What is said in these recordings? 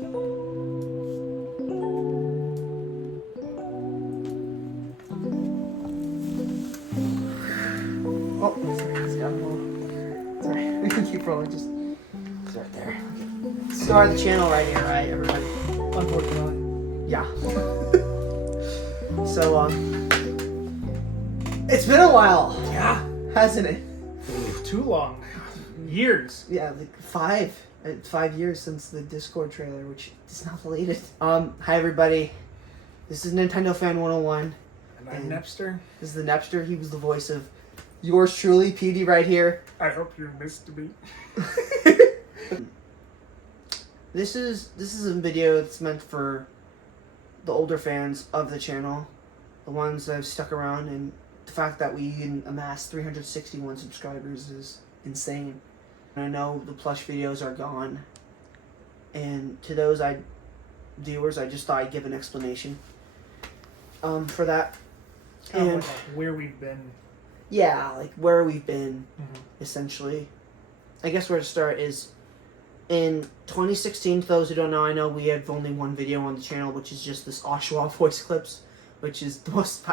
Oh, it's got a little. Sorry, we can keep rolling. Just it's right there. Okay. Start the channel right here, right, everybody? Unfortunately. Yeah. So, it's been a while, Yeah. hasn't it? Too long. Years. Yeah, like 5 years since the Discord trailer, which is not the latest. Hi everybody. This is Nintendo Fan 101. And I'm Nepster. This is the Nepster. He was the voice of yours truly, PD, right here. I hope you missed me. This is a video that's meant for the older fans of the channel, the ones that have stuck around, and the fact that we amassed 361 subscribers is insane. And I know the Plush videos are gone, and to those viewers, I just thought I'd give an explanation for that. Kind of like where we've been. Yeah, like where we've been, essentially. I guess where to start is in 2016. For those who don't know, I know we have only one video on the channel, which is just this Oshawa voice clips, which is the most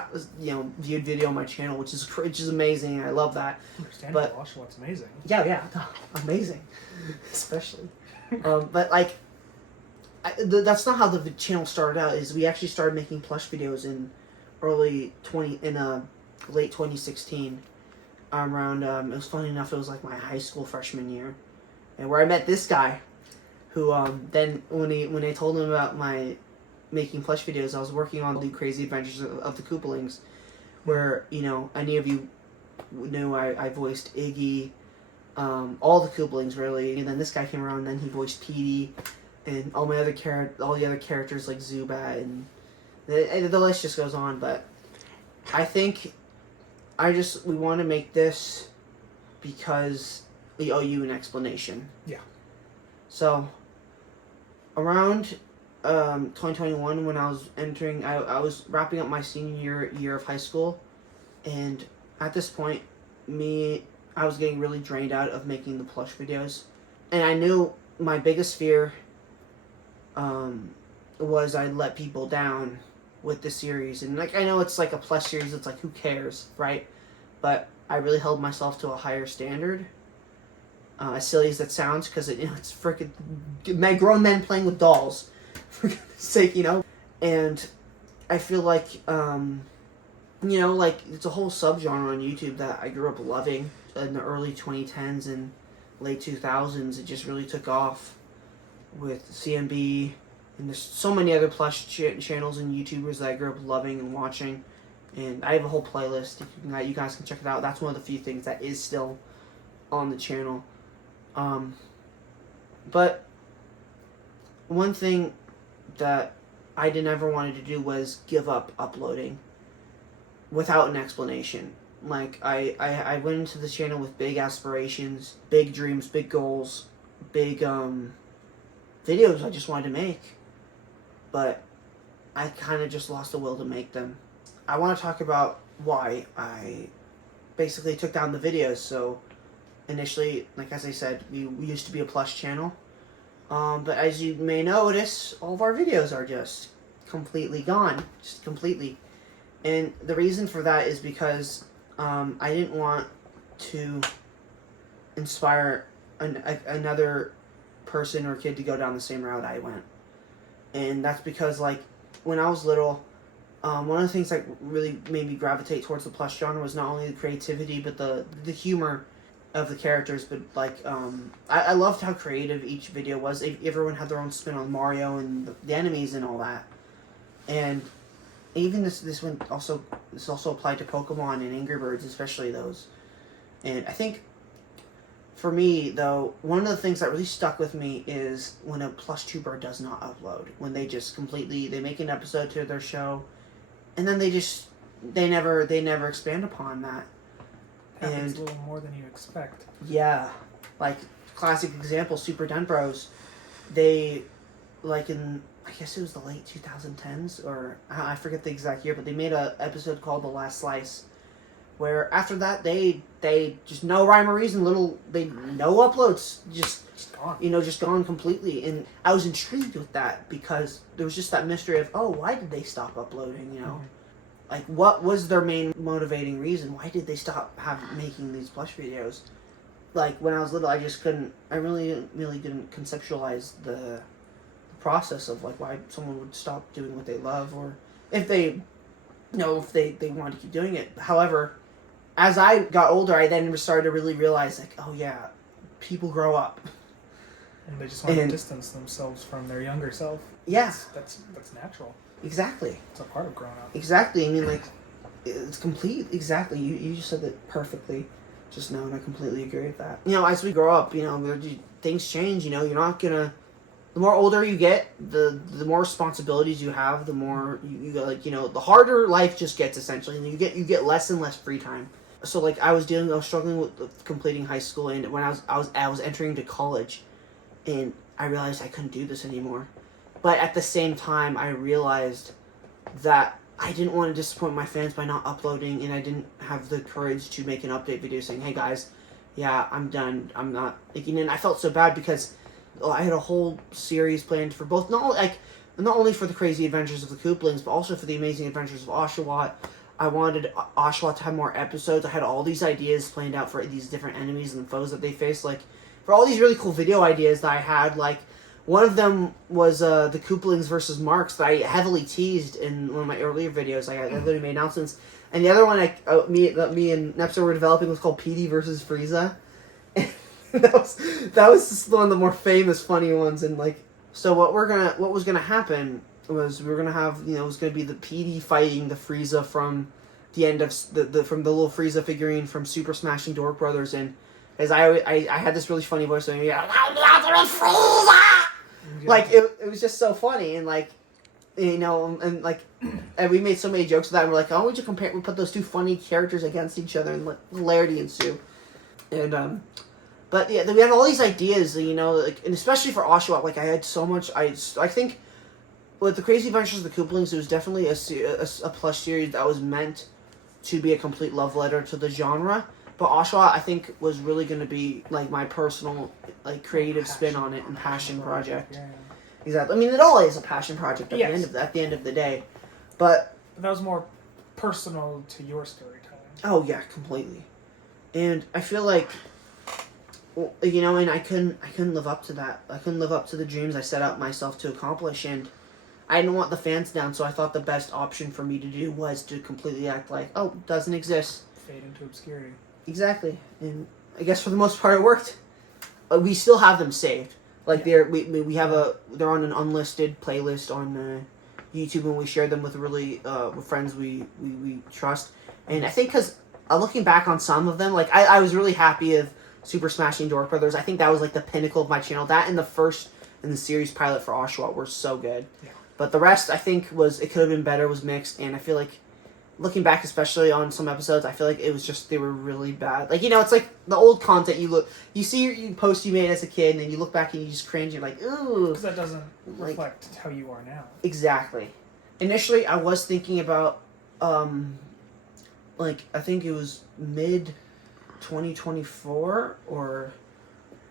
viewed video on my channel, which is amazing. I love that. Understandable. Oshawa's amazing. Yeah, amazing, especially. But like, that's not how the channel started out. Is we actually started making Plush videos in late 2016. Around it was funny enough. It was like my high school freshman year, and where I met this guy, who then when I told him about my making Plush videos, I was working on the Crazy Adventures of the Koopalings, where any of you knew I voiced Iggy, all the Koopalings really, and then this guy came around and then he voiced Petey, and all the other characters like Zubat, and the list just goes on. But I think we want to make this because we owe you an explanation. Yeah. So around 2021, when I was I was wrapping up my senior year of high school, and at this point, I was getting really drained out of making the Plush videos, and I knew my biggest fear was I'd let people down with the series. And like, I know it's like a Plush series, it's like, who cares, right? But I really held myself to a higher standard, as silly as that sounds, because it's freaking grown men playing with dolls, for goodness sake, and I feel like like it's a whole subgenre on YouTube that I grew up loving in the early 2010s and late 2000s. It just really took off with CMB, and there's so many other Plush channels and YouTubers that I grew up loving and watching, and I have a whole playlist. You guys can check it out. That's one of the few things that is still on the channel. But one thing that I never wanted to do was give up uploading without an explanation. Like, I went into the channel with big aspirations, big dreams, big goals, big videos I just wanted to make. But I kind of just lost the will to make them. I want to talk about why I basically took down the videos. So initially, like as I said, we used to be a Plush channel. But as you may notice, all of our videos are just completely gone. Just completely. And the reason for that is because I didn't want to inspire another person or kid to go down the same route I went. And that's because, like, when I was little, one of the things that really made me gravitate towards the Plush genre was not only the creativity, but the humor of the characters. But like, I loved how creative each video was. Everyone had their own spin on Mario and the enemies and all that. And even this also applied to Pokemon and Angry Birds, especially those. And I think for me, though, one of the things that really stuck with me is when a Plush tuber does not upload. When they just they make an episode to their show, and then they never expand upon that. Happens a little more than you expect. Yeah, like classic example, Super Den Bros. They, like in, I guess it was the late 2010s, or I forget the exact year, but they made an episode called The Last Slice, where after that they just no rhyme or reason, no uploads, just gone. Just gone completely. And I was intrigued with that because there was just that mystery of, oh, why did they stop uploading? Like, what was their main motivating reason? Why did they stop making these Plush videos? Like, when I was little, I really didn't conceptualize the process of, like, why someone would stop doing what they love, or if they wanted to keep doing it. However, as I got older, I then started to really realize, like, oh yeah, people grow up. And they just want to distance themselves from their younger self. Yeah. That's natural. Exactly. It's a part of growing up. Exactly. I mean, like, it's complete. Exactly. You just said that perfectly just now, and I completely agree with that. As we grow up, things change. You're not gonna. The more older you get, the more responsibilities you have. The more you the harder life just gets, essentially, and you get less and less free time. So, like, I was struggling with completing high school, and when I was entering into college, and I realized I couldn't do this anymore. But at the same time, I realized that I didn't want to disappoint my fans by not uploading, and I didn't have the courage to make an update video saying, hey guys, yeah, I'm done. I'm not making it. And I felt so bad because I had a whole series planned for both, not only for the Crazy Adventures of the Kooplings, but also for the Amazing Adventures of Oshawott. I wanted Oshawott to have more episodes. I had all these ideas planned out for these different enemies and foes that they face. Like, for all these really cool video ideas that I had, like, one of them was the Kooplings versus Marks that I heavily teased in one of my earlier videos. I literally made announcements. And the other one me and Nepso were developing was called PD versus Frieza. And that was just one of the more famous, funny ones. And, like, so what was gonna happen was we were gonna have, it was gonna be the PD fighting the Frieza from the end of from the little Frieza figurine from Super Smashing Dork Brothers. And as I had this really funny voice saying, like, it was just so funny, and, like, and, like, and we made so many jokes of that, and we're like, oh, we put those two funny characters against each other, and let hilarity ensue. And, but yeah, we had all these ideas, like, and especially for Oshawott, like, I had so much, I think, with the Crazy Adventures of the Kooplings, it was definitely a Plush series that was meant to be a complete love letter to the genre. But Oshawott, I think, was really going to be, like, my personal, like, creative spin on it and passion project. Yeah. Exactly. I mean, it all is a passion project at Yes. the end of the day. But that was more personal to your storytelling. Oh yeah, completely. And I feel like, and I couldn't live up to that. I couldn't live up to the dreams I set out myself to accomplish, and I didn't want the fans down. So I thought the best option for me to do was to completely act like, oh, it doesn't exist. Fade into obscurity. Exactly, and I guess for the most part it worked. We still have them saved. Like, yeah. they're on an unlisted playlist on YouTube, and we share them with with friends we trust. And I think because looking back on some of them, like, I was really happy of Super Smashing Dork Brothers. I think that was, like, the pinnacle of my channel. That and the series pilot for Oshawott were so good. Yeah. But the rest, I think, it could have been better, was mixed, and I feel like, looking back, especially on some episodes, I feel like it was just, they were really bad. Like, it's like the old content you see your post you made as a kid, and then you look back and you just cringe, you're like, ooh. Because that doesn't reflect how you are now. Exactly. Initially, I was thinking about, I think it was mid-2024 or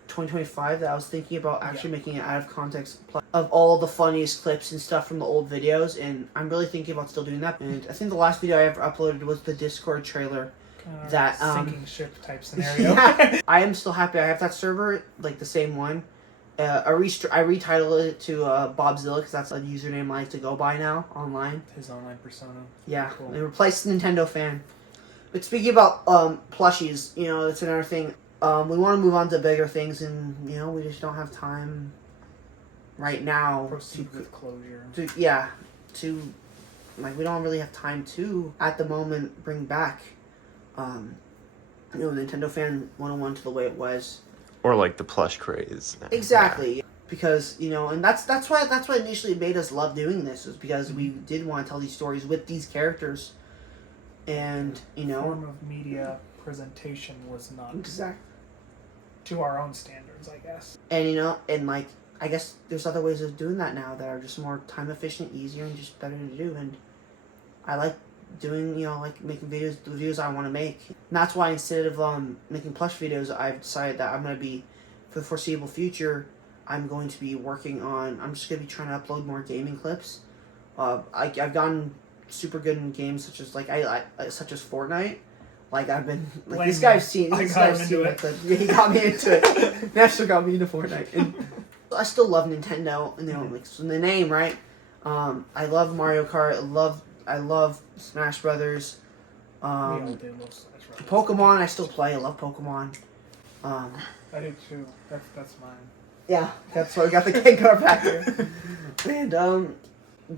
2025 that I was thinking about actually making an out-of-context of all the funniest clips and stuff from the old videos, and I'm really thinking about still doing that. And I think the last video I ever uploaded was the Discord trailer. That sinking ship type scenario. Yeah. I am still happy I have that server, like the same one. I retitled it to Bobzilla because that's a username I like to go by now online. His online persona. Yeah, Cool. They replaced Nintendo fan. But speaking about plushies, it's another thing. We want to move on to bigger things, and we just don't have time right now. Proceed with closure. We don't really have time to at the moment bring back, Nintendo Fan 101 to the way it was, or like the plush craze. Exactly, because and that's why initially made us love doing this, was because we did want to tell these stories with these characters, and form of media presentation was not exact to our own standards, I guess. And I guess there's other ways of doing that now that are just more time efficient, easier, and just better to do. And I like doing, like making videos, the videos I want to make. And that's why instead of making plush videos, I've decided that I'm going to be, for the foreseeable future, I'm going to be working on, I'm just going to be trying to upload more gaming clips. I've gotten super good in games such as such as Fortnite. Like I've been like this guy's seen my clips. Yeah, he got me into it. Master got me into Fortnite. And I still love Nintendo, and like so the name, right? I love Mario Kart. I love Smash Brothers. Pokemon, I still play. I love Pokemon. I do too. That's mine. Yeah, that's why we got the Gengar back here. And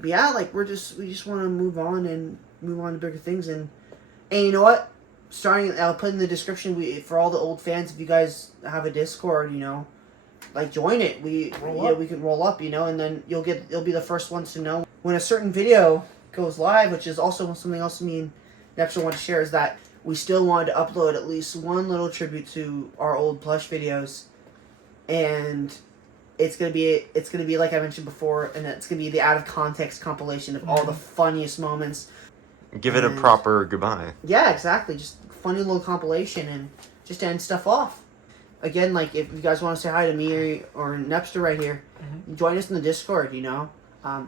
yeah, like we just want to move on to bigger things, and you know what? I'll put in the description for all the old fans. If you guys have a Discord, like join it. We can roll up, and then you'll be the first ones to know when a certain video goes live. Which is also something else me and Neptune want to share, is that we still wanted to upload at least one little tribute to our old plush videos, and it's gonna be like I mentioned before, and it's gonna be the out of context compilation of all the funniest moments. Give it a proper goodbye. Yeah, exactly. Just funny little compilation and just to end stuff off. Again, like if you guys want to say hi to me or Nepster right here, join us in the Discord. I'm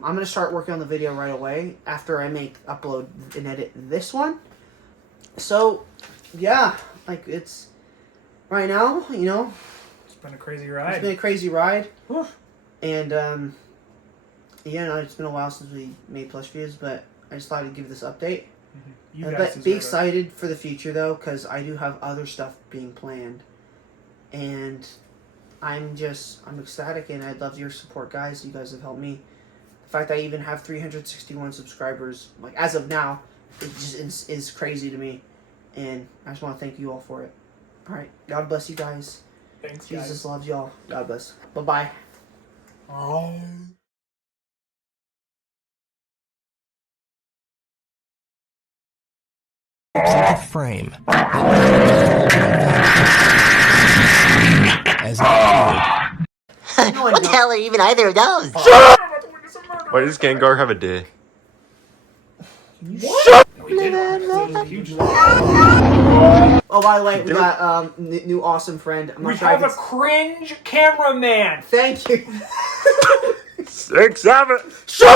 gonna start working on the video right away after I upload and edit this one. So, yeah, like it's right now. It's been a crazy ride. It's been a crazy ride. And it's been a while since we made plush videos, but I just thought I'd give this update. But be excited for the future, though, because I do have other stuff being planned. And I'm ecstatic, and I love your support, guys. You guys have helped me. The fact that I even have 361 subscribers, like as of now, it just is crazy to me. And I just want to thank you all for it. All right. God bless you guys. Thanks, Jesus guys. loves y'all. God bless. Bye-bye. Oh. The frame. As what the hell are even either of those? Why does Gengar have a dick? Oh, by the way, we got new awesome friend. We have a cringe cameraman. Thank you. 6, 7.